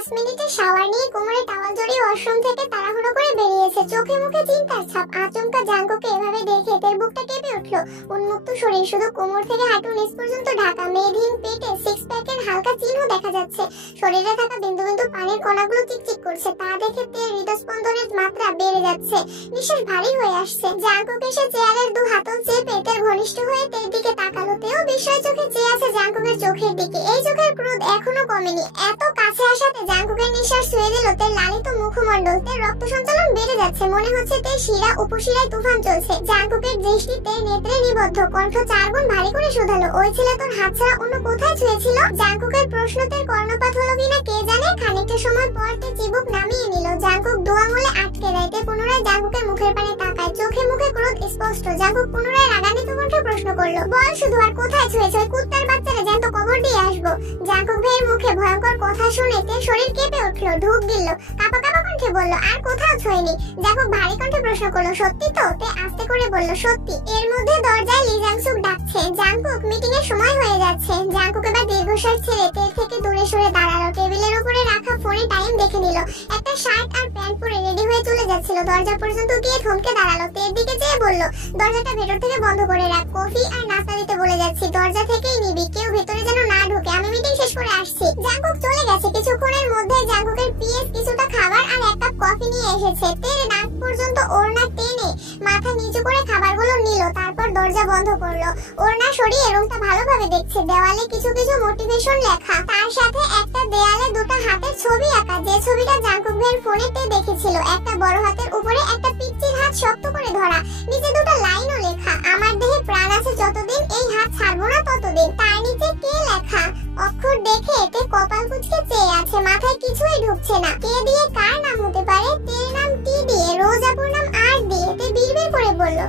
5 মিনিটে শাওয়ার নিয়ে কোমরে টাওয়াল জড়িয়ে ওয়াশরুম থেকে তাড়াহুড়ো করে বেরিয়েছে। চোখে মুখে চিন্তার ছাপ। আচমকা জাঙ্কুকে এভাবে দেখে তার বুকটা কেঁপে উঠল। উন্মুক্ত শরীর, শুধু কোমর থেকে হাঁটুর নিচ পর্যন্ত ঢাকা। মেয়েহীন পেটে সিক্স প্যাকের হালকা চিহ্ন দেখা যাচ্ছে। শরীরে থাকা বিন্দু বিন্দু পানির কণাগুলো চিকচিক করছে। তা দেখে তের হৃদস্পন্দনের মাত্রা বেড়ে যাচ্ছে। নিঃশ্বাস ভারী হয়ে আসছে। জাঙ্কুক এসে চেয়ারের দু হাতল চেপে তের ঘনিষ্ঠ হয়ে তের দিকে তাকালো। তেও বিস্ময় চোখে চেয়ে আছে জাঙ্কুকের চোখের দিকে। এই চোখের ক্রোধ এখনো কমেনি। এত কাছে আসাতে জাঙ্কুকের নিঃশ্বাস ছুঁয়ে দিল তের লালিত মুখমণ্ডল। তের রক্ত সঞ্চালন বেড়ে যাচ্ছে। মনে হচ্ছে তের শিরা উপশিরায় তুফান চলছে। জাঙ্কুকের দৃষ্টি তের নেত্রে নিবদ্ধ। কণ্ঠ 4 গুণ ভারী করে শুধালো, ওই ছেলে তোর হাত ছাড়া অন্য কোথায় ছুঁয়েছিল? জাঙ্কুকের প্রশ্ন তের কর্ণপাত হলো কিনা কে জানে। খানিকটা সময় পর তে চিবুক নামিয়ে নিল। জাঙ্কুক দু আঙুলে আটকে দেয়। তে পুনরায় জাঙ্কুকের মুখের পানে তাকায়। চোখে মুখে ক্রোধ স্পষ্ট। জাঙ্কুক পুনরায় রাগান্বিত কণ্ঠে প্রশ্ন করলো, বল শুধু, আর কোথায় ছুঁয়েছ? ওই কুত্তার বাচ্চারে জ্যান্ত কবর দিয়ে আসবো। জাঙ্কুক ভাইয়ের মুখে ভয়ঙ্কর কথা শুনে তের শরীর কেঁপে উঠল। ঢুক গিলল। কাঁপা কাঁপা কণ্ঠে বলল, আর কোথাও ছুঁয়নি। জাঙ্কুক ভারী কণ্ঠে প্রশ্ন করলো, সত্যি তো? তে আস্তে করে বলল, সত্যি। এর মধ্যে দরজায় লি জাংসুক ডাকছে। জাঙ্কুক, মিটিং এর সময় হয়ে যাচ্ছে। জাঙ্কুক এবার দীর্ঘশ্বাস ছেড়ে তের থেকে দূরে সরে দাঁড়ালো। টেবিলের উপরে রাখা ফোনে টাইম দেখে নিল। একটা শার্ট আর প্যান্ট পরে রেডি হয়ে চলে যাচ্ছিল। দরজা পর্যন্ত গিয়ে থমকে দাঁড়ালো। তের দিকে চেয়ে বলল, দরজাটা ভেতর থেকে বন্ধ করে রাখ। কফি আর নাস্তা দিতে বলে যাচ্ছি। দরজা থেকেই নিবি, কেউ ভেতরে যেন না ঢোকে। আমি মিটিং শেষ করে আসছি। জাঙ্কুক চলে গেছে। কিছুক্ষণের মধ্যে জাঙ্কুকের পিএস কিছুটা খাবার আর এক কাপ কফি নিয়ে এসেছে। তের নাক পর্যন্ত ওড়না টেনে মাথা নিচু করে খাবারগুলো নিল। তারপর দরজা বন্ধ করলো। ওড়না সরিয়ে রুমটা ভালোভাবে দেখছে। দেওয়ালে কিছু কিছু মোটিভেশন লেখা। তার সাথে একটা দেয়ালে দুটো হাতের ছবি আঁকা। যে ছবিটা জাঙ্কুক ভাইয়ের ফোনেতে দেখেছিল। একটা বড় হাতের উপরে একটা পিচ্চির হাত শক্ত করে ধরা। নিচে দুটো লাইনও লেখা, আমার দেহে প্রাণ আছে যতদিন এই হাত ছাড়বো না ততদিন। তার নিচে কে লেখা। অক্ষর দেখে তে কপাল কুঁচকে চেয়ে আছে। মাথায় কিছুই ঢুকছে না। কে দিয়ে কার নাম হতে পারে? তের নাম টি দিয়ে, রোজাপুর নাম আর দিয়ে। তে বিড়বিড় করে বলল,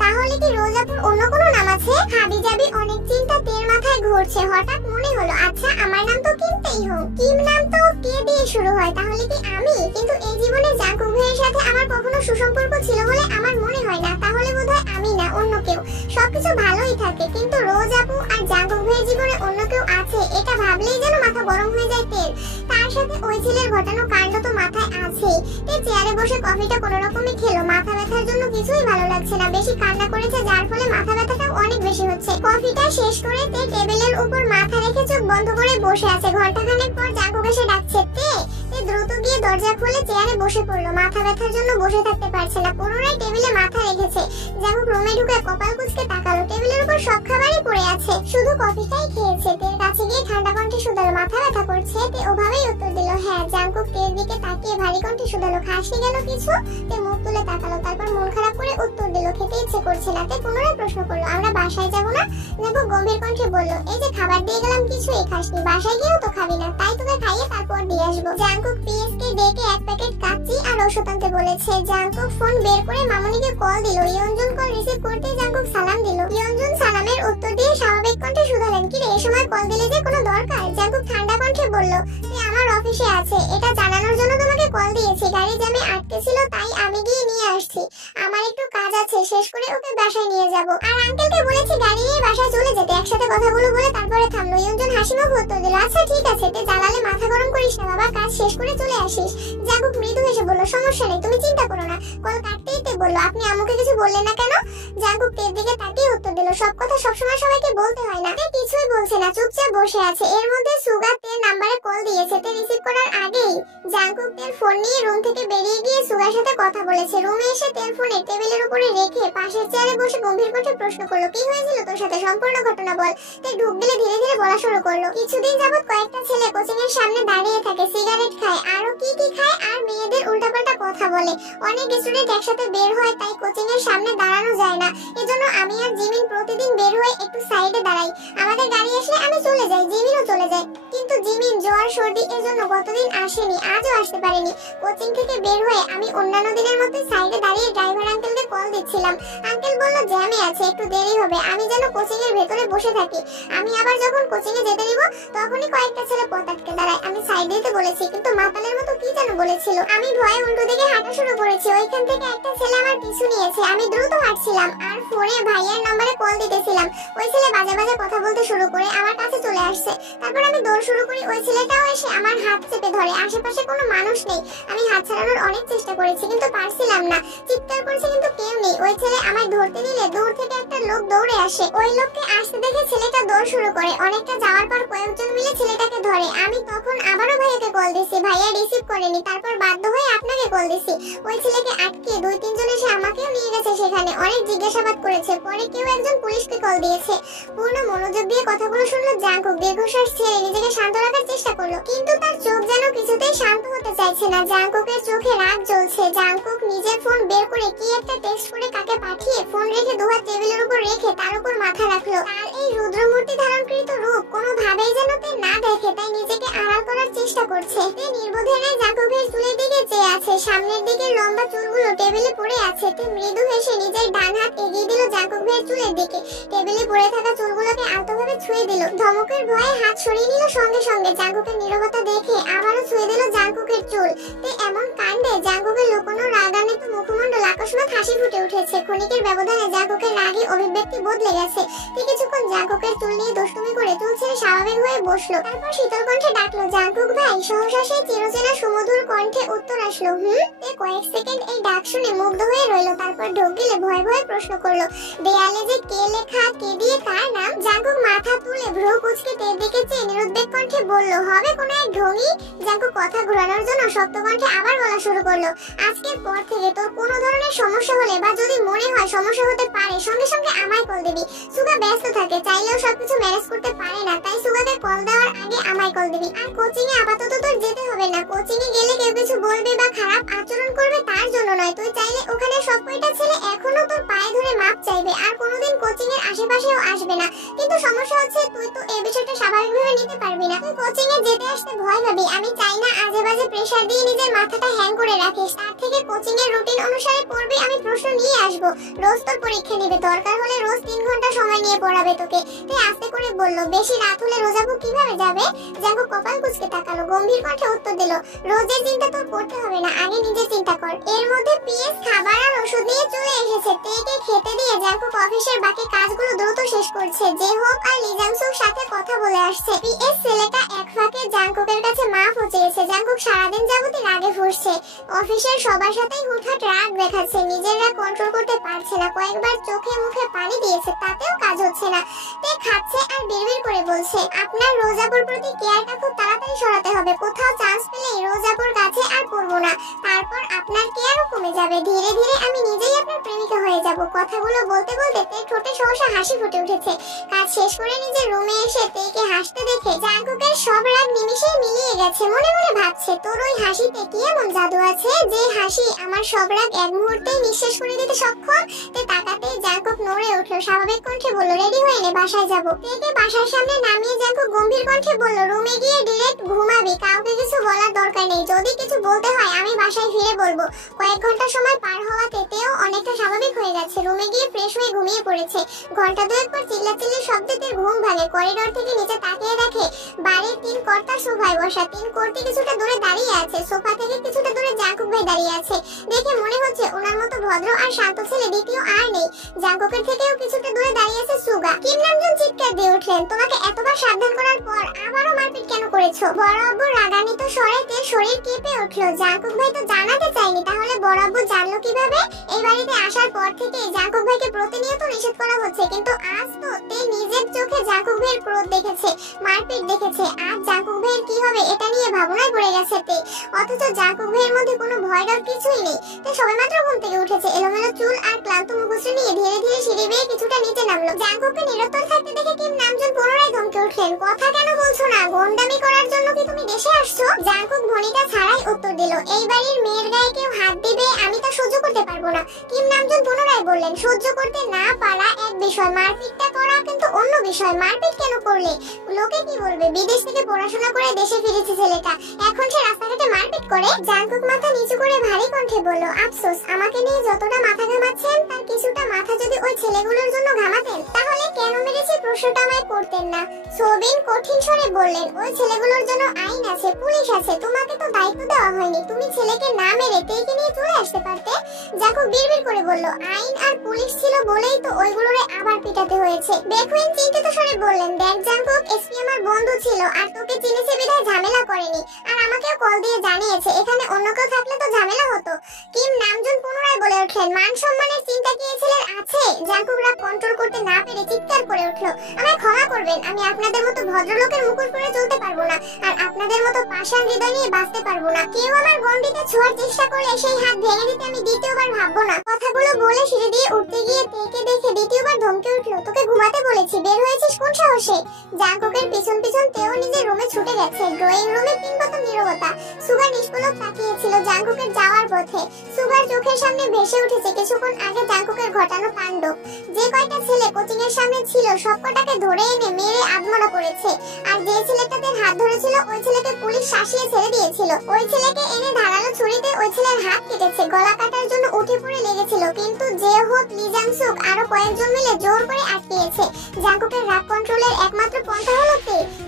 তাহলে কি রোজাপুর অন্য কোনো নাম আছে? হাবি জাবি অনেক চিন্তা তের মাথায় ঘুরছে। হঠাৎ মনে হলো, আচ্ছা আমার নাম তো কিমতেই হোক। কিম নাম তো কে দিয়ে শুরু হয়। তাহলে কি আমি? কিন্তু এই জীবনে জাঙ্কুক ভাইয়ের সাথে আমার কখনো সুসম্পর্ক ছিল বলে আমার মনে হয় না। তাহলে বোধহয় আমি না, অন্য কেউ। সবকিছু ভালোই থাকে, কিন্তু রোজ আপু আর জাঙ্কুক ভাইয়ের জীবনে অন্য কেউ আছে এটা ভাবলেই যেন মাথা গরম হয়ে যায় তের। তার সাথে ওই ছেলের ঘটানো কাণ্ড তো মাথায় আছে। তে চেয়ারে বসে কফিটা কোনো রকমে খেলো। মাথা ব্যথার জন্য কিছুই ভালো লাগছে না। বেশি কান্না করেছে, যার ফলে মাথা ব্যথাটাও অনেক বেশি হচ্ছে। কফিটা শেষ করে তে টেবিলের উপর মাথা রেখে চোখ বন্ধ করে বসে আছে। ঘন্টাখানেক পর জাঙ্কুক এসে ডাকছে, তে দ্রুত গিয়ে দরজা খুলে চেয়ারে বসে পড়লো। মাথা ব্যথার জন্য বসে থাকতে পারছে না। পুনরায় টেবিলে মাথা রেখেছে। জাঙ্কুক রুমে ঢুকে কপাল কুঁচকে তাকালো। টেবিলের উপর সব খাবারই পড়ে আছে, শুধু কফিটাই খেয়েছে। তের কাছে গিয়ে ঠান্ডা কণ্ঠে শুধালো, মাথা ব্যথা করছে? তে ওভাবেই উত্তর দিল, হ্যাঁ। জাঙ্কুক তের দিকে তাকিয়ে ভারী কণ্ঠে শুধালো, খাসনি গেল কিছু? তে মুখ তুলে তাকালো। তারপর মন খারাপ করে উত্তর দিল, খেতে ইচ্ছে করছে না। তে পুনরায় প্রশ্ন করলো, আমরা বাসায় যাবো না? জাঙ্কুক গম্ভীর কণ্ঠে বলল, এই যে খাবার দিয়ে গেলাম কিছুই খাসনি, বাসায় গিয়েও তো খাবি না, তাই তোকে খাইয়ে তারপর দিয়ে আসবো। জাঙ্কুক পিএস কে ডেকে এক প্যাকেট কাচ্চি আর ওষুধ আনতে বলেছে। জাঙ্কুক ফোন বের করে মামুনিকে কল দিল। ইয়ঞ্জন কল রিসিভ করতে জাঙ্কুক সালাম দিল। ইয়ঞ্জন সালামের উত্তর দিয়ে স্বাভাবিক কণ্ঠে শুধালেন, কি রে এই সময় কল দিলে যে, কোনো দরকার? জাঙ্কুক ঠান্ডা কণ্ঠে বলল, তুই আমার অফিসে আছে, এটা জানানোর জন্য তোমাকে কল দিয়েছি। গাড়ি জ্যামে আটকে ছিল, তাই আমি গিয়ে নিয়ে আসছি। আমার একটু কাজ আছে, শেষ করে ওকে বাসায় নিয়ে যাব। আর আঙ্কেলকে বলেছি গাড়ি নিয়ে বাসায় চলে যেতে। একসাথে কথাগুলো বলে তারপরে থামলো। ইয়ঞ্জন হাসি মুখে উত্তর দিল, আচ্ছা ঠিক আছে। তে জ্বালালে মাথা গরম করিস না বাবা, কাজ শেষ করে চলে আসিস। জাঙ্কুক মৃদু হেসে বলল, সমস্যা নেই, তুমি চিন্তা করো না। কল কাটতেই তে বলল, আপনি আম্মুকে কিছু বললেন না কেন? জাঙ্কুক তের দিকে তাকিয়ে উত্তর দিল, সব কথা সবসময় সবাইকে বলতে হয় না। তে কিছুই বলছে না, চুপচাপ বসে আছে। এর মধ্যে সুগা তের নাম্বারে কল দিয়েছে। তে রিসিভ করার আগেই জাঙ্কুক তের ফোন নিয়ে রুম থেকে বেরিয়ে গিয়ে সুগার সাথে কথা বলেছে। রুমে এসে তের ফোনে টেবিলের উপরে রেখে পাশের চেয়ারে বসে গম্ভীর কণ্ঠে প্রশ্ন করলো, কি হয়েছিল তোর সাথে, সম্পূর্ণ ঘটনা বল। তে ঢুক গেলে ধীরে ধীরে বলা শুরু করলো, কিছুদিন যাবত কয়েকটা ছেলে কোচিং এর সামনে দাঁড়িয়ে থাকে, সিগারেট খায়, আরো কি কি খায়, আর মেয়েদের উল্টাপাল্টা কথা বলে। অনেক স্টুডেন্ট একসাথে বের হয়, তাই কোচিং এর সামনে দাঁড়ানো যায় না। এজন্য আমি আর জিমিন প্রতিদিন বের হয়ে একটু সাইডে দাঁড়াই। আমাদের গাড়ি আসলে আমি চলে যাই, জিমিনও চলে যায়। কিন্তু জিমিন জ্বর সর্দি এর জন্য গতদিন আসেনি, আজও আসতে পারেনি। কোচিং থেকে বের হয়ে আমি অন্যান্য দিনের মতো সাইডে দাঁড়িয়ে ড্রাইভার আঙ্কেলকে কল দিচ্ছিলাম। আঙ্কেল বলল জ্যামে আছে, একটু দেরি হবে। আমি যেন কোচিং এর ভেতরে বসে থাকি। আমি আবার যখন কোচিং এ যেতে দিব তখনই কয়েকটা ছেলে পথ আটকে দাঁড়ায়। আমি সাইড দিতে বলেছি, কিন্তু মাতালের মতো কি যেন বলেছিল। আমি ভয়ে উল্টো দিকে থেকে হাঁটা শুরু করেছি, ওইখান থেকে একটা ছেলে আমার পিছু নিয়েছে। আমি দ্রুত হাঁটছিলাম আর ফোনে ভাইয়ের নম্বরে কল দিতেছিলাম। ওই ছেলে বাজে বাজে কথা বলতে শুরু করে আমার কাছে চলে আসছে। তারপর আমি দৌড় শুরু করি, ওই ছেলেটাও এসে আমার হাত চেপে ধরে। আশেপাশে কোনো মানুষ নেই। আমি হাত ছাড়ানোর অনেক চেষ্টা করেছি কিন্তু পারছিলাম না। চিৎকার করছি কিন্তু কেউ নেই। ওই ছেলে আমায় ধরতে নিলে দূর থেকে একটা লোক দৌড়ে আসে। ওই লোককে আসতে দেখে ছেলেটা দৌড় শুরু করে। অনেকটা যাওয়ার পর কয়েকজন মিলে ছেলেটাকে ধরে। আমি তখন আবারও ভাইয়াকে কল দিছি, ভাইয়া রিসিভ করেনি। তারপর বাধ্য হয়ে আপনাকে কল দিছি। ওই ছেলেকে আটকে 2-3 জন এসে আমাকেও নিয়ে গেছে সেখানে। অনেক জিজ্ঞাসাবাদ করেছে, পরে কেউ একজন পুলিশকে কল দিয়েছে। পূর্ণ মনোযোগ দিয়ে কথাগুলো শুনলো জাঙ্কুক। দীর্ঘশ্বাস ছেড়ে নিজেকে শান্ত রাখার চেষ্টা করলো, কিন্তু তার চোখ যেন কিছুতেই শান্ত হতে চাইছে না। জাঙ্কুকের চোখে রাগ জ্বলছে। জাঙ্কুক নিজের ফোন বের করে কি একটা টেক্সট করে কাকে পাঠিয়ে ফোন রেখে দুহাত টেবিলের উপর রেখে তার উপর মাথা রাখলো। তার এই রুদ্রমূর্তি ধারণকৃত রূপ কোনোভাবেই যেন তে না দেখে, তাই নিজেকে আড়াল করার চেষ্টা করছে। তে নির্বোধেনায় জাঙ্কুকের চুলের দিকে চেয়ে আছে। সামনের দিকে লম্বা চুলগুলো টেবিলে পড়ে আছে। তে মৃদু হেসে নিজের ডান হাত এগিয়ে দিল জাঙ্কুক ভাইয়ের চুলের দিকে। টেবিলে পড়ে থাকা চুলগুলোকে আলতোভাবে ছুঁয়ে দিল। ধমকের ভয়ে হাত সরিয়ে নিল সঙ্গে সঙ্গে। জাঙ্কুকের নীরবতা দেখে আবারও ছুঁয়ে দিল জাঙ্কুকের চুল। তে এমন কাণ্ডে জাঙ্কুকের লুকোনো রাগান্বিত মুখমণ্ডল আকস্মাৎ হাসি ফুটে উঠেছে। ক্ষণিকের ব্যবধানে জাঙ্কুকের রাগী অভিব্যক্তি বদলে গেছে। তে কিছুক্ষণ জাঙ্কুকের চুল নিয়ে দুষ্টুমি করে চুল ছেড়ে স্বাভাবিক হয়ে বসলো। তারপর শীতল কণ্ঠে ডাকলো, জাঙ্কুক ভাই। সহসা সেই চিরচেনা সুমধুর কণ্ঠে উত্তর আসলো, তে কয়েক সেকেন্ড এই ডাক শুনে মুগ্ধ হয়ে রইল। তারপর ঢোক গিলে ভয়ে ভয়ে প্রশ্ন করলো, দেয়ালে যে কে লেখা, কে দিয়ে কার নাম? জাঙ্কুক মাথা তুলে ভ্রু কুঁচকে তের দিকে চেয়ে নিরুদ্বেগ কণ্ঠে বলল, হবে কোনো এক ঢঙি। জাঙ্কুক কথা ঘোরানোর জন্য শক্ত কণ্ঠে আবার বলা শুরু করলো, আজকের পর থেকে তোর কোনো ধরনের সমস্যা হলে বা যদি মনে হয় সমস্যা হতে পারে, সঙ্গে সঙ্গে আমায় কল দিবি। সুগা ব্যস্ত থাকে, চাইলেও সবকিছু ম্যানেজ করতে পারে না, তাই সুগাকে কল দেওয়ার আগে আমায় কল দিবি। আর কোচিং এ আপাতত তোর যেতে হবে না। কোচিং এ গেলে কেউ কিছু বলবে বা খারাপ আচরণ করবে তার জন্য নয়। তুই চাইলে ওখানে সব কয়টা ছেলে এখনো তোর পায়ে ধরে মাপ চাইবে আর কোনোদিন কোচিং এর আশেপাশেও আসবে না। কিন্তু সমস্যা হচ্ছে তুই তো এই বিষয়টা স্বাভাবিকভাবে নিতে পারবি না। তুই কোচিং এ যেতে আসতে ভয় পাবি। আমি চাই না আজে বাজে প্রেসার দিয়ে নিজের মাথাটা হ্যাং করে রাখিস। তার থেকে কোচিং এর রুটিন অনুসারে পড়বি। আমি প্রশ্ন নিয়ে আসবো, রোজ তোর পরীক্ষা নেবে। দরকার হলে রোজ 3 ঘন্টা সময় নিয়ে পড়াবে তোকে। তুই আস্তে করে বলল, বেশি রাত হলে রোজাবু কিভাবে যাবে? জাঙ্কুক কপাল কুঁচকে তাকালো, গম্ভীর কণ্ঠে উত্তর দিল, রোজের চিন্তা তোর করতে হবে না, আগে নিজের চিন্তা কর। এর মধ্যে পিএস খাবার আর ওষুধ নিয়ে চলে এসেছে। তেকে খেতে দিয়ে জাঙ্কুক অফিসের বাকি কাজগুলো দ্রুত শেষ করছে। যে হোক আর লিজাংসুর সাথে কথা বলে আসছে। পিএস ছেলেটা এক ফাঁকে জাঙ্কুকের কাছে মাফও চেয়েছে। জাঙ্কুক সারাদিন যাবতীয় রাগে ফুঁসছে। অফিসের সবার সাথেই হুটহাট রাগ দেখাচ্ছে। নিজের রাগ কন্ট্রোল করতে পারছে না। কয়েকবার চোখে মুখে পানি দিয়েছে, তাতেও কাজ হচ্ছে না। তে খাচ্ছে আর বিড়বিড় করে বলছে, আপনার রোজাপুর প্রতি কেয়ারটা খুব তাড়াতাড়ি সরাতে হবে। কোথাও চান্স পেলেই রোজাপুর কাছে আর পড়বো না। তারপর আপনার কেয়ারও কমে যাবে। ধীরে ধীরে আমি নিজেই আপনার প্রেমিকা হয়ে যাব। কথাগুলো বলতে বলতে তে ঠোঁটে সহসা হাসি ফুটে উঠেছে। কাজ শেষ করে নিজের রুমে এসে তেকে হাসতে দেখে জাঙ্কুকের সব রাগ নিমিষেই মিলিয়ে গেছে। মনে মনে ভাবছে, তোর ওই হাসিতে কি এমন জাদু আছে যে হাসি আমার সব রাগ এক মুহূর্তেই নিঃশেষ করে দিতে সক্ষম? তে তাকাতেই জাঙ্কুক নড়ে উঠলো। স্বাভাবিক কণ্ঠে বলল, রেডি হয়ে নে, বাসায় যাব। তেকে বাসার সামনে নামিয়ে জাঙ্কুক গম্ভীর কণ্ঠে বলল, রুমে গিয়ে ডিরেক্ট ঘুমাবি। কাউকে কিছু বলার দরকার নেই। যদি কিছু বলতে হয় আমি বাসায় ফিরে বলবো। কয়েক ঘন্টা সময় পার হওয়াতে তেও অনেকটা স্বাভাবিক হয়ে গেছে। রুমে গিয়ে ফ্রেশ হয়ে ঘুমিয়ে পড়েছে। ঘন্টা দুয়েক পর চিল্লাচিল্লির শব্দে তের ঘুম ভাঙে। করিডোর থেকে নিচে তাকিয়ে দেখে বাড়ির 3 কর্তা সোফায় বসা। 3 কর্তি কিছুটা দূরে দাঁড়িয়ে আছে। সোফা থেকে কিছুটা দূরে জাঙ্কুক ভাই দাঁড়িয়ে আছে। দেখে মনে হচ্ছে ওনার মতো ভদ্র আর শান্ত ছেলে দ্বিতীয় আর নেই। জাঙ্কুকের থেকেও কিছুটা দূরে দাঁড়িয়ে আছে সুগা। কিম নামজন চিৎকার দিয়ে উঠলেন, তোমাকে এতবার সাবধান করার পর আবারও মারপিট কেন করেছো? বড় আব্বু রাগান্বিত স্বরে তের শরীর কেঁপে উঠলো। জাঙ্কুক ভাই তো জানাতে চাইনি, তাহলে বড় আব্বু জানলো কিভাবে? এই বাড়িতে আসার পর থেকে জাঙ্কুক ভাইকে প্রতিনিয়ত নিষেধ করা হচ্ছে, কিন্তু আজ তো তে নিজের চোখে জাঙ্কুক ভাইয়ের ক্রোধ দেখেছে, মারপিট দেখেছে। আজ জাঙ্কুক ভাইয়ের কি হবে এটা নিয়ে ভাবনায় পড়ে গেছে তে। অথচ জাঙ্কুক ভাইয়ের মধ্যে কোনো ভয় ডর কিছুই নেই। তে সবেমাত্র ঘুম থেকে উঠেছে। এলোমেলো চুল আর ক্লান্ত মুখশ্রী নিয়ে ধীরে ধীরে সিঁড়ি বেয়ে কিছুটা নিচে নামলো। জাঙ্কুককে নিরুত্তর থাকতে দেখে কিম নামজন পুনরায় ধমকে উঠলেন, কথা কেন বলছো না? গোন্ডামি করার জন্য কি তুমি দেশে আসছো? জাঙ্কুক ভনিতা ছাড়াই উত্তর দিল, এই বাড়ির মেয়ের গায়ে কেউ হাত দিবে আমি তা সহ্য করতে পারবো না। কিম নামজন পুনরায় বললেন, সহ্য করতে না পারা এক বিষয়, মারপিটটা করা কিন্তু অন্য বিষয়। মারপিট কেন করলে? লোকে কি বলবে? বিদেশ থেকে পড়াশোনা করে দেশে ফিরেছে ছেলেটা, এখন সে রাস্তাঘাটে মারপিট করে? জাঙ্কুক মাথা নিচু করে ভারী কণ্ঠে বলল, আফসোস, আমাকে নিয়ে যতটা মাথা ঘামাচ্ছেন তার কিছুটা মাথা যদি ওই ছেলেগুলোর জন্য ঘামাতেন তাহলে কেন মেরেছি প্রশ্নটা আমায় করতেন না। সোবিন কঠিন স্বরে বললেন, ওই ছেলেগুলোর জন্য আইন আছে, পুলিশ আছে, তোমাকে তো দায়িত্ব দেওয়া হয়নি। তুমি ছেলেকে না মেরে তেকে নিয়ে চলে আসতে পারতে। জাঙ্কুক বিড়বিড় করে বলল, আইন আর পুলিশ ছিল বলেই তো ওইগুলোরে আবার পিটাতে হয়েছে। বেকুইন চিন্তিত স্বরে বললেন, দেখ জাঙ্কুক, এসপি আমার বন্ধু ছিল আর তোকে চিনেছে বিধায় ঝামেলা করেনি, আর আমাকেও কল দিয়ে জানিয়েছে। এখানে অন্য কেউ থাকলে তো ঝামেলা হতো। কিম নামজুন পুনরায় বলে উঠলেন, মান সম্মানের চিন্তা কি এই ছেলের আছে? জাঙ্কুক রাগ কন্ট্রোল করতে না পেরে চিৎকার করে উঠল, আমায় ক্ষমা করবেন, আমি আপনাদের মতো ভদ্রলোকের মুকুট পরে চলতে পারবো না, আর আপনাদের মতো পাষাণ হৃদয় নিয়ে বাঁচতে পারবো না। কেউ আমার গন্ডিতে ছোঁয়ার চেষ্টা করলে সেই হাত ভেঙে দিতে আমি দ্বিতীয়বার ভাববো না। কথাগুলো বলে সিঁড়ি দিয়ে উঠতে গিয়ে তেকে দেখে দ্বিতীয়বার ধমকে উঠল, তোকে ঘুমাতে বলেছি, বের হয়েছিস কোন সাহসে? জাঙ্কুকের পিছন পিছন তেও নিজের রুমে ছুটে গেছে। ড্রয়িং রুমে পিনবত নীরবতা। সুগার নিষ্পলক তাকিয়েছিল জাঙ্কুকের যাওয়ার পথে। সুগার চোখের সামনে ভেসে উঠেছে কিছুক্ষণ আগে জাঙ্কুকের ঘটানো কাণ্ড। যে কয়টা ছেলে কোচিং এর সামনে ছিল সবকটাকে ধরে এনে মেরে আধমরা করেছে, আর যে ছেলেটাদের হাত ধরেছিল ওই ছেলেকে পুলিশ শাসিয়ে ছেড়ে দিয়েছিল। ওই ছেলেকে এনে ধারালো ছুরিতে ওই ছেলের হাত কেটেছে, গলা কাটার জন্য উঠে পড়ে লেগেছিল, কিন্তু যে হোক লি জাংসুক আরো কয়েকজন মিলে জোর করে আটকিয়েছে। জাঙ্কুকের রাগ কন্ট্রোলের একমাত্র পন্থা হলো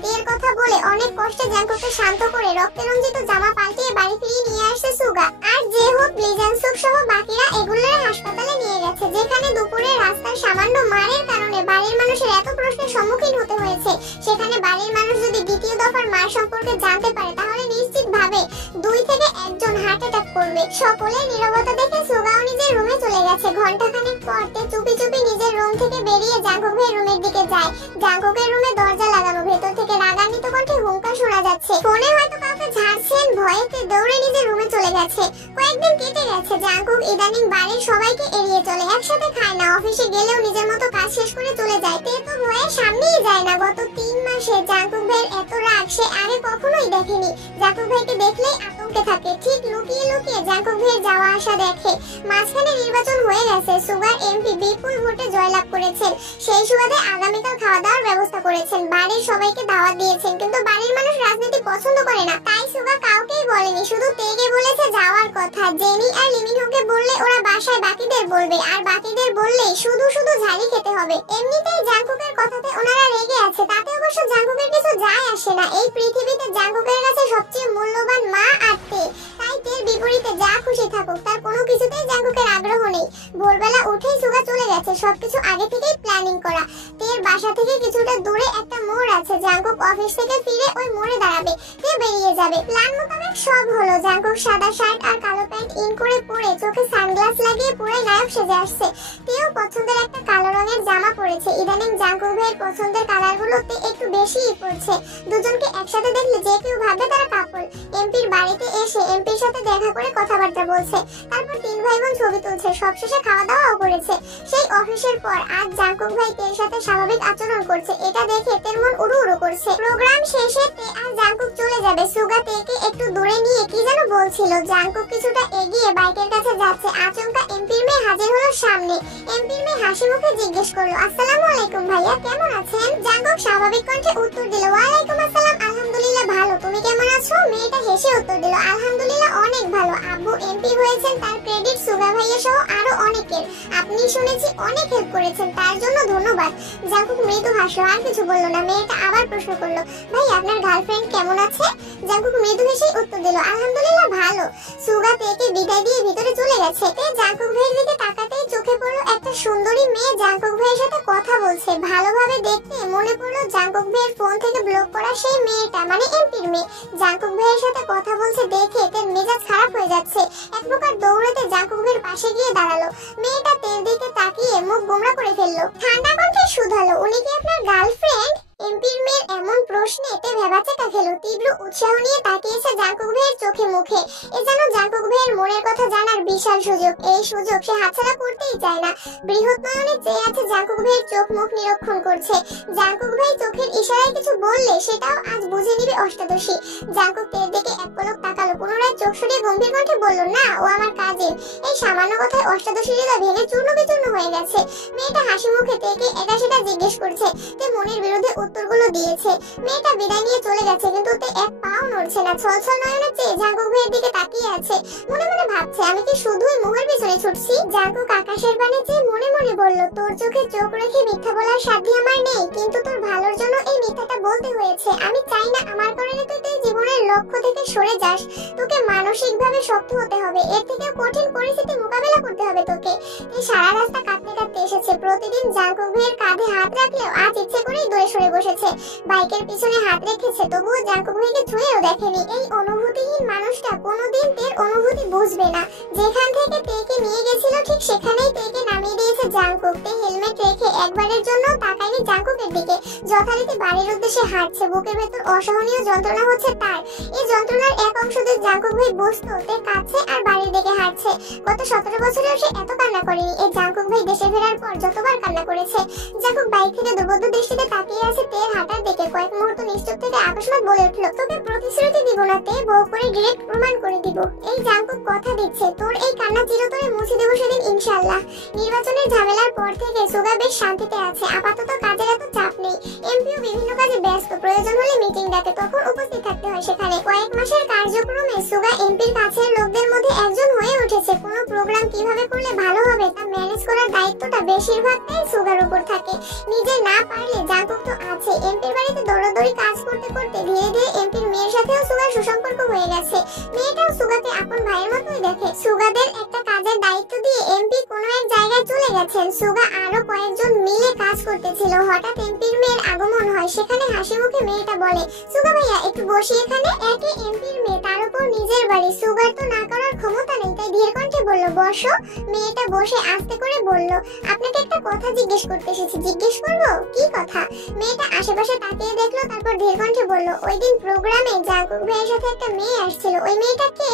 তের কথা বলে অনেক কষ্টে জাঙ্কুককে শান্ত করে রক্তে রঞ্জিত জামা পাল্টিয়ে বাড়ি ফিরিয়ে নিয়ে আসছে সুগা। আর যে হোক লি জাংসুক সহ বাকিরা এগুলোর হাসপাতালে নিয়ে গেছে, যেখানে দুপুরে রাস্তার সামান্য মারের কারণে বাড়ির মানুষের এত প্রশ্নের সম্মুখীন হতে হয়েছে। সেখানে বাড়ির মানুষ যদি দ্বিতীয় দফার মার সম্পর্কে জানতে পারে তাহলে নিশ্চিত ভাবে 2 থেকে 1 জন হার্ট অ্যাটাক করবে। সকলে নীরবতা দেখে সুগাও নিজের রুমে চলে গেছে। ঘন্টাখানেক পর তে চুপি চুপি নিজের রুম থেকে বেরিয়ে জাঙ্কুক ভাইয়ের রুমের দিকে যায়। জাঙ্কুকের রুমে দরজা লাগানো, ভেতর থেকে রাগান্বিত কণ্ঠে হুঙ্কার শোনা যাচ্ছে। ফোনে হয়তো কাউকে ঝাড়ছেন, ভয়েতে দৌড়ে নিজের রুমে চলে গেছে। কয়েকদিন কেটে গেছে, জাঙ্কুক ইদানিং বাড়ির সবাইকে এড়িয়ে চলে, একসাথে খায় না, অফিসে গেলেও নিজের মতো কাজ শেষ করে চলে যায়। তে তো ভয়ে সামনেই যায় না। গত 3 মাসে জাঙ্কুক ভাইয়ের এত রাগ সে আগে কখনোই দেখেনি। জাঙ্কুক ভাইকে দেখলেই আতঙ্কে থাকে, ঠিক লুকিয়ে লুকিয়ে জাঙ্কুক ভাইয়ের যাওয়া আসা দেখে। মাঝখানে নির্বাচন হয়ে গেছে, সুগার এমপি বিপুল ভোটে জয়লাভ করেছেন। সেই সুবাদে আগামীকাল খাওয়া দাওয়ার ব্যবস্থা করেছেন, বাড়ির সবাইকে দাওয়াত দিয়েছেন, কিন্তু বাড়ির মানুষ রাজনীতি পছন্দ করে না, তাই সুগা কাউকেই বলেনি, শুধু তেগে বলেছে যাওয়ার কথা। জেনি আর লিমিনহোকে বললে ওরা বাসায় বাকিদের বলবে, আর বাকিদের বললে শুধু শুধু ঝালি খেতে হবে। এমনিতেই জাঙ্কুকের কথাতে ওনারা রেগে আছে, তাতে অবশ্য জাঙ্কুকের কিছু যায় আসে না। এই পৃথিবীতে জাঙ্কুকের কাছে সবচেয়ে মূল্যবান মা আর তে, তাই তের বিপরীতে যা খুশি থাকুক, তার কোনো কিছুতেই জাঙ্কুকের আগ্রহ নেই। ভোরবেলা উঠেই সুগা চলে গেছে, সবকিছু আগে থেকেই প্ল্যানিং করা। তের বাসা থেকে কিছুটা দূরে একটা মোড় আছে, জাঙ্কুক অফিস থেকে ফিরে ওই মোড়ে দাঁড়াবে, তে বেরিয়ে যাবে। প্ল্যান মোতাবেক সব হলো। জাঙ্কুক সাদা শার্ট আর কালো প্যান্ট ইন করে পরে চোখে সানগ্লাস লাগিয়ে পুরাই নায়ক সেজে আসছে। তেও পছন্দের একটা কালো রঙের জামা পরেছে। ইদানিং জাঙ্কুক ভাইয়ের পছন্দের কালারগুলোতে একটু বেশিই পড়ছে। দুজনকে একসাথে দেখলে যে কেউ ভাবে তারা কাপল। এমপির বাড়িতে এসে এমপির সাথে দেখা করে কথাবার্তা বলছে, তারপর 3 ভাই বোন ছবি তুলছে, সবশেষে খাওয়া দাওয়াও করেছে। সেই অফিসের পর আজ জাঙ্কুক ভাই তের সাথে স্বাভাবিক আচরণ করছে, এটা দেখে তের মন উড়ু উড়ু করছে। প্রোগ্রাম শেষে তে আর জাঙ্কুক চলে যাবে। সুগা তেকে একটু দূরে নিয়ে কি যেন বলছিল। জাঙ্কুক কিছুটা এগিয়ে বাইকের কাছে যাচ্ছে, আচমকা এমপির মেয়ে হাজির হলো সামনে। এমপির মেয়ে হাসি মুখে জিজ্ঞেস করলো, আসসালামু আলাইকুম ভাইয়া, কেমন আছেন? জাঙ্কুক স্বাভাবিক কণ্ঠে উত্তর দিল, ওয়ালাইকুম আসসালাম, আলহামদুলিল্লাহ ভালো, তুমি কেমন আছো? মেয়েটা হেসে উত্তর দিল, আলহামদুলিল্লাহ অনেক ভালো, আব্বু এমপি হয়েছেন, তার ক্রেডিট সুগা ভাইয়া সহ আরো অনেকের, আপনি শুনেছি অনেক হেল্প করেছেন, তার জন্য ধন্যবাদ। জাঙ্কুক মৃদু হাসলো, আর কিছু বলল না। মেয়েটা আবার প্রশ্ন করলো, ভাই আপনার গার্লফ্রেন্ড কেমন আছে? জাঙ্কুক মৃদু হেসেই উত্তর দিল, আলহামদুলিল্লাহ ভালো। সুগা তেকে বিদায় দিয়ে ভিতরে চলে গেছে। তে জাঙ্কুক ভাইয়ের দিকে তাকাতেই চোখে পড়লো একটা সুন্দরী মেয়ে জাঙ্কুক ভাইয়ের সাথে কথা বলছে। ভালোভাবে দেখতে মনে পড়লো জাঙ্কুক ভাইয়ের ফোন থেকে ব্লক করা সেই মেয়েটা, মানে এমপির মেয়ে। জাঙ্কুক ভাইয়ের সাথে কথা বলছে দেখে তের মেজাজ খারাপ হয়ে যাচ্ছে। এক প্রকার দৌড়াতে জাঙ্কুক ভাইয়ের পাশে গিয়ে দাঁড়ালো। মেয়েটা তের দিকে তাকিয়ে মুখ গোমড়া করে ফেললো। ঠান্ডা কণ্ঠে শুধালো, উনি কি আপনার গার্লফ্রেন্ড? এমপির মেয়ের এমন প্রশ্নে তে ভেবাচাকা খেলো। তীব্র উৎসাহ নিয়ে তাকিয়েছে জাঙ্কুক ভাইয়ের চোখে মুখে। এ যেন জাঙ্কুক ভাইয়ের মনের কথা জানার বিশাল সুযোগ। এই সুযোগ সে হাতছাড়া করতেই চায় না। বৃহৎ নয়নে চেয়ে আছে জাঙ্কুক ভাইয়ের চোখ মুখ নিরীক্ষণ করছে। জাঙ্কুক ভাই চোখের ইশারায় কিছু বললে সেটাও আজ বুঝে নিবে অষ্টাদশী। জাঙ্কুক তের দিকে এক পলক তাকালো, পুনরায় মেয়েটা চোখ সরিয়ে গম্ভীর কণ্ঠে বলল, না ও আমার কাজিন। এই সামান্য কথায় অষ্টাদশী হৃদয় ভেঙে চূর্ণ বিচূর্ণ হয়ে গেছে। মেয়েটা হাসি মুখে তেকে এটা সেটা জিজ্ঞেস করছে, তে মনের বিরুদ্ধে উত্তরগুলো দিয়েছে। মেয়েটা বিদায় নিয়ে চলে গেছে, কিন্তু তে এক পাও নড়ছে না। ছলছল নয়নে চেয়ে জাঙ্কুক ভাইয়ের দিকে তাকিয়ে আছে। মনে মনে ভাবছে, আমি কি শুধুই মোহের পিছনে ছুটছি? জাঙ্কুক আকাশের পানে চেয়ে মনে মনে বলল, তোর চোখে চোখ রেখে মিথ্যা বলার সাধ্য আমার নেই, কিন্তু তোর ভালোর জন্য এই মিথ্যাটা বলতে হয়েছে। আমি চাই না আমার কারণে তুই তোর জীবনের লক্ষ্য থেকে সরে যাস। তোকে মানসিকভাবে শক্ত হতে হবে, এর থেকেও কঠিন পরিস্থিতি মোকাবেলা করতে হবে তোকে। এই সারা রাস্তা কাঁদতে কাঁদতে এসেছে। প্রতিদিন জাঙ্কুক ভাইয়ের কাঁধে হাত রাখলেও আজ ইচ্ছে করেই দূরে সরে বসেছে। বাইকের পিছনে হাত রেখেছে, তবুও জাঙ্কুক ভাইকে ছুঁয়েও দেখেনি। এই অনুভূতিহীন মানুষটা কোনোদিন তের অনুভূতি বুঝবে না। যেখান থেকে তেকে নিয়ে গেছিল ঠিক সেখানেই তেকে নামিয়ে দিয়েছে জাঙ্কুক। তে হেলমেট রেখে একবারের জন্য তাকায়নি জাঙ্কুকের দিকে। যথারীতি বাড়ির উদ্দেশ্যে হাঁটছে। বুকের ভেতর অসহনীয় যন্ত্রণা হচ্ছে তার। এই যন্ত্রণার এক অংশ দিয়ে জাঙ্কুক ভাই বসতো, তে কাছে আর বাড়ির দিকে হাঁটছে। গত 17 বছরেও সে এত কান্না করেনি। এই জাঙ্কুক ভাই দেশে ফেরার পর যতবার কান্না করেছে। জাঙ্কুক বাইক থেকে দুর্বোধ্য দৃষ্টিতে তাকিয়ে আছে তের হাঁটার দিকে। কয়েক মুহূর্ত নিশ্চুপ থেকে আকস্মাৎ বলে উঠল, তোকে প্রতিশ্রুতি দিব না তে, বউ করে ডিরেক্ট প্রমাণ করে দিব। এই জাঙ্কুক কথা দিচ্ছে, তোর এই কান্না চিরতরে মুছে দেব সেদিন ইনশাআল্লাহ। নির্বাচনের ঝামেলার পর থেকে সুগা বেশ শান্তিতে আছে। আপাতত কাজের এত চাপ নেই। এমপিও বিভিন্ন কাজে ব্যস্ত, প্রয়োজন হলে মিটিং ডাকে, তখন উপস্থিত থাকতে হয় সেখানে। কয়েক মাসের কার্যক্রমে সুগা এমপির কাছের লোকদের মধ্যে একজন হয়ে উঠেছে। কোনো প্রোগ্রাম কিভাবে করলে ভালো হবে তা ম্যানেজ করার দায়িত্বটা বেশিরভাগটাই সুগার উপর থাকে। নিজে না পারলে জাঙ্কুক তো আছে। এমপির বাড়িতে দৌড়াদৌড়ি কাজ করতে করতে ধীরে ধীরে এমপির মেয়ের সাথেও সুগার সুসম্পর্ক হয়ে গেছে। মেয়েটাও সুগাকে আপন ভাইয়ের মতোই দেখে। সুগাদের একটা কাজের দায়িত্ব দিয়ে এমপি কোনো এক জায়গায় চলে গেছেন। সুগা আরো কয়েকজন মিলে কাজ করতেছিল। হঠাৎ এমপির মেয়ের আগমন হয় সেখানে। হাসি মুখে মেয়েটা বলে, সুগা ভাইয়া একটু বসি এখানে। একে এমপির মেয়ে, তার উপর নিজের বাড়ি। সুগার তো না করার ক্ষমতা নেই, তাই ধীর কণ্ঠে বলল, বসো। মেয়েটা বসে আস্তে করে বলল, আপনাকে একটা কথা জিজ্ঞেস করতে এসেছি। জিজ্ঞেস করবো? কি কথা? মেয়েটা আশেপাশে তাকিয়ে দেখলো, তারপর ধীর কণ্ঠে বলল, ওই দিন প্রোগ্রামে জাঙ্কুক ভাইয়ের সাথে একটা মেয়ে আসছিল, ওই মেয়েটা কে?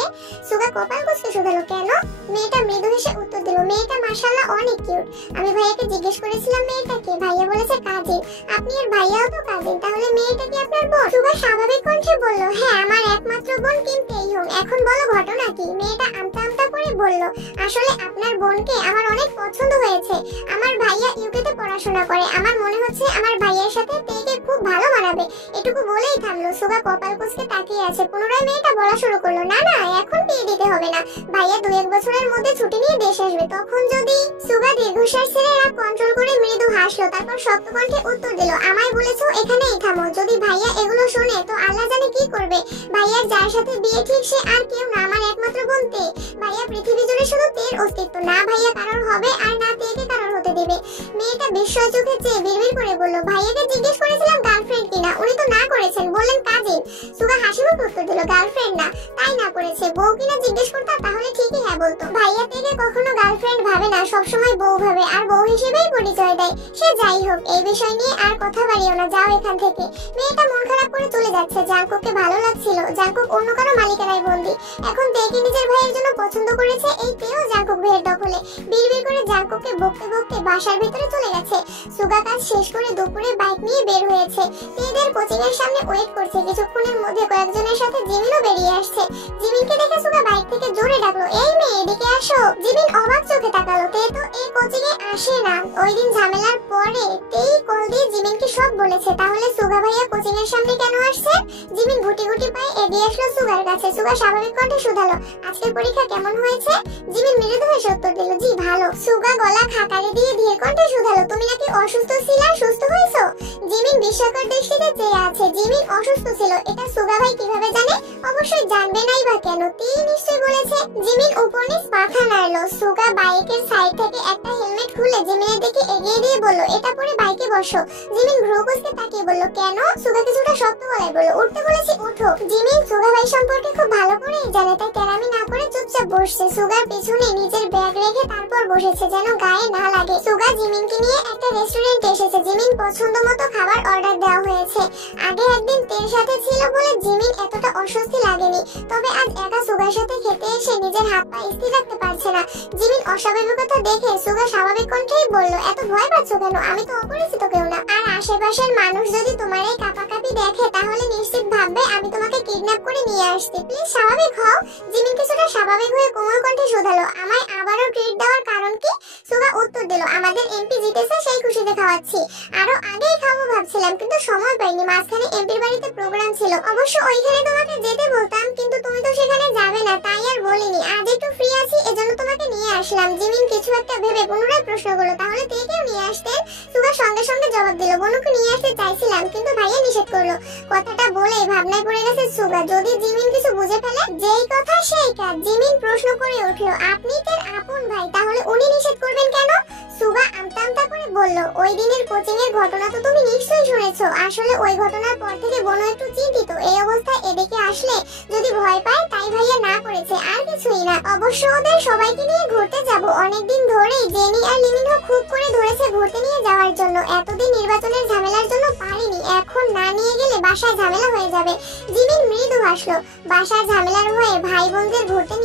সুগা কপাল কুঁচকে শুধালো, কেন? মেয়েটা মৃদু হেসে উত্তর দিল, মেয়েটা মাশাআল্লাহ অনেক কিউট। আমি ভাইয়াকে জিজ্ঞেস করেছিলাম মেয়েটা কে, ভাইয়া বলেছে কাজিন। আপনি আর ভাইয়াও তো কাজিন, তাহলে মেয়েটা কি আপনার বোন? সুগা স্বাভাবিক কণ্ঠে বলল, হ্যাঁ আমার একমাত্র বোন কিম তেইহং। এখন বলো ঘটনা কি? মেয়েটা আমতা আমতা করে বলল, আসলে আপনার বোনকে আমার অনেক পছন্দ হয়েছে। আমার ভাইয়া ইউকেতে পড়াশোনা করে। আমার মনে হচ্ছে আমার ভাইয়ার সাথে তেকে খুব ভালো মানাবে। এটুকু বলেই থামলো। সুগা কপাল কুঁচকে তাকিয়ে আছে। পুনরায় মেয়েটা বলা শুরু করলো, না না এখন বিয়ে দিতে হবে না, ভাইয়া 2-1 বছরের মধ্যে ছুটি নিয়ে দেশে আসবে, তখন যদি। সুগা দীর্ঘশ্বাস ছেড়ে রাগ কন্ট্রোল করে মৃদু হাসলো, তারপর শক্ত কণ্ঠে উত্তর দিল, আমায় বলেছো এখানেই থামো। যদি ভাইয়া এগুলো শোনে তো আল্লাহ জানে কি করবে। ভাইয়ার যার সাথে বিয়ে ঠিক সে আর কেউ না, আমার একমাত্র বোন তে। ভাইয়া পৃথিবী জুড়ে শুধু তের অস্তিত্ব। না ভাইয়া কারোর হবে আর না তেকে কারোর হতে দেবে। মেয়েটা বিস্ময় চোখে চেয়ে বিড়বিড় করে বলল, ভাইয়াকে জিজ্ঞেস করেছিলাম গার্লফ্রেন্ড কিনা, উনি তো না করেছেন, বললেন কাজিন। সুগা হাসি মুখে উত্তর দিল, গার্লফ্রেন্ড না, তাই না করেছে। বউ কিনা জিজ্ঞেস করতাম তাহলে ঠিকই হ্যাঁ বলতো। ভাইয়া তেকে কখনো গার্লফ্রেন্ড ভাবে না, সবসময় বউ ভাবে, আর বউ হিসেবেই পরিচয় দেয়। সে যাই হোক, এই বিষয় নিয়ে আর কথা বাড়িও না, যাও এখান থেকে। মেয়েটা মন খারাপ করে চলে যাচ্ছে। জাঙ্কুককে ভালো লাগছিল। জাঙ্কুক অন্য কারো মালিকানায় বন্দী। এখন তেকে নিজের ভাইয়ের জন্য পছন্দ করেছে। এই তেও জাঙ্কুক ভাইয়ের দখলে। বিড়বিড় করে জাঙ্কুককে বকতে বকতে বাসার ভেতরে চলে গেছে। সুগা কাজ শেষ করে দুপুরে বাইক নিয়ে বের হয়েছে। তেদের কোচিং এর সামনে ওয়েট করছে। কিছুক্ষণের মধ্যে কয়েকজনের সাথে জিমিনও বেরিয়ে আসছে। জিমিনকে দেখে সুগা বাইক থেকে জোরে ডাকলো, এই মেয়ে এদিকে আসো। জিমিন অবাক চোখে তাকালো। তে তো এই কোচিং এ আসে না। ওই দিন ঝামেলার পরে তেই কল দিয়ে জিমিনকে সব বলেছে। তাহলে সুগা ভাইয়া কোচিং এর সামনে কেন আসছে? জিমিন গুটি গুটি পায়ে এগিয়ে আসলো সুগার কাছে। সুগা স্বাভাবিক কণ্ঠে শুধালো, আজকের পরীক্ষা কেমন হয়েছে? জিমিন মৃদু হেসে উত্তর দিল, জি ভালো। সুগা গলা খাকারে দিয়ে ধীর কণ্ঠে শুধালো, তুমি নাকি অসুস্থ ছিলে, সুস্থ হয়েছো? জিমিন বিস্ময়কর দৃষ্টিতে চেয়ে আছে। জিমিন অসুস্থ ছিল এটা সুগা ভাই কিভাবে জানে? অবশ্যই জানবে নাই বা কেন, তেই নিশ্চয়ই বলেছে। জিমিন উপর নিচ মাথা নাড়লো। সুগা বাইকের সাইড থেকে একটা হেলমেট খুলে জিমিনের দিকে এগিয়ে দিয়ে বলল, এটা পরে বাইকে বসো। জিমিন ভ্রু কুঁচকে তাকিয়ে বলল, কেন? সুগা কিছুটা শক্ত গলায় বলল, উঠতে বলেছি উঠো। জিমিন সুগা ভাই সম্পর্কে খুব ভালো করেই জানে, তাই তেরামি না করে চুপচাপ বসছে। সুগার পিছনে নিজের ব্যাগ রেখে তারপর বসেছে, যেন গায়ে না লাগে। সুগা জিমিনকে নিয়ে একটা রেস্টুরেন্টে এসেছে। জিমিন পছন্দ মতো খাবার অর্ডার দেওয়া হয়েছে। আগে একদিন তের সাথে ছিল বলে জিমিন এতটা অস্বস্তি লাগেনি, তবে আজ একা সুগার সাথে খেতে এসে নিজের হাত পা স্থির রাখতে পারছে না। জিমিন অস্বাভাবিকতা দেখে সুগা স্বাভাবিক কণ্ঠেই বলল, এত ভয় পাচ্ছ কেন? আমি তো অপরিচিত কেউ না, আর আশেপাশের মানুষ যদি তোমার এই কাঁপাকাঁপি যদি দেখে তাহলে নিশ্চিত ভাববে আমি তোমাকে কিডন্যাপ করে নিয়ে আসছি। প্লিজ স্বাভাবিক হও। জিমিন কিছুটা স্বাভাবিক হয়ে কোমল কণ্ঠে শোধালো, আমায় আবারও ট্রিট দেওয়ার কারণ কি? সুগা উত্তর দিল, আমাদের এমপি জিতেছে সেই খুশিতে খাওয়াচ্ছি। আরো আগেই খাবো ভাবছিলাম কিন্তু সময় পাইনি, মাঝখানে এমপির বাড়িতে প্রোগ্রাম ছিল। অবশ্য ওইখানে তোমাকে যেতে বলতাম কিন্তু তুমি তো সেখানে যাবে না, তাই আর বলিনি। আজ একটু ফ্রি আছি এজন্য তোমাকে নিয়ে আসলাম। জিমিন কিছু একটা ভেবে পুনরায় প্রশ্ন করলো, তাহলে কেউ নিয়ে আসতেন? সুগা সঙ্গে সঙ্গে জবাব দিল, বনুকে নিয়ে আসতে চাইছিলাম কিন্তু ভাইয়া নিষেধ করলো। কথাটা বলেই ভাবনায় পড়ে গেছে সুগা, যদি জিমিন কিছু বুঝে ফেলে। যেই কথা সেই কাজ। জিমিন প্রশ্ন করে উঠলো, আপনি তার আপন ভাই, তাহলে উনি নিষেধ করবেন কেন? সুগা আমতা আমতা করে বলল, ওই দিনের কোচিং এর ঘটনা তো তুমি নিশ্চয়ই শুনেছো। আসলে ওই ঘটনার পর থেকে বনু একটু চিন্তিত। এই অবস্থায় এদিকে আসলে যদি ভয় পায় তাই ভাইয়া না করেছে, আর কিছুই না। অবশ্য ওদের সবাইকে নিয়ে ঘুরতে যাব। অনেকদিন ধরেই জেনি আর লিমিনও খুব করে ধরেছে ঘুরতে নিয়ে যাওয়ার জন্য। এতদিন নির্বাচনের ঝামেলার জন্য পারিনি, এখন না নিয়ে গেলে বাসায় ঝামেলা হয়ে যাবে। জিমিন মৃদু হাসলো, বাসায় ঝামেলার ভয়ে ভাই বোনদের ঘুরতে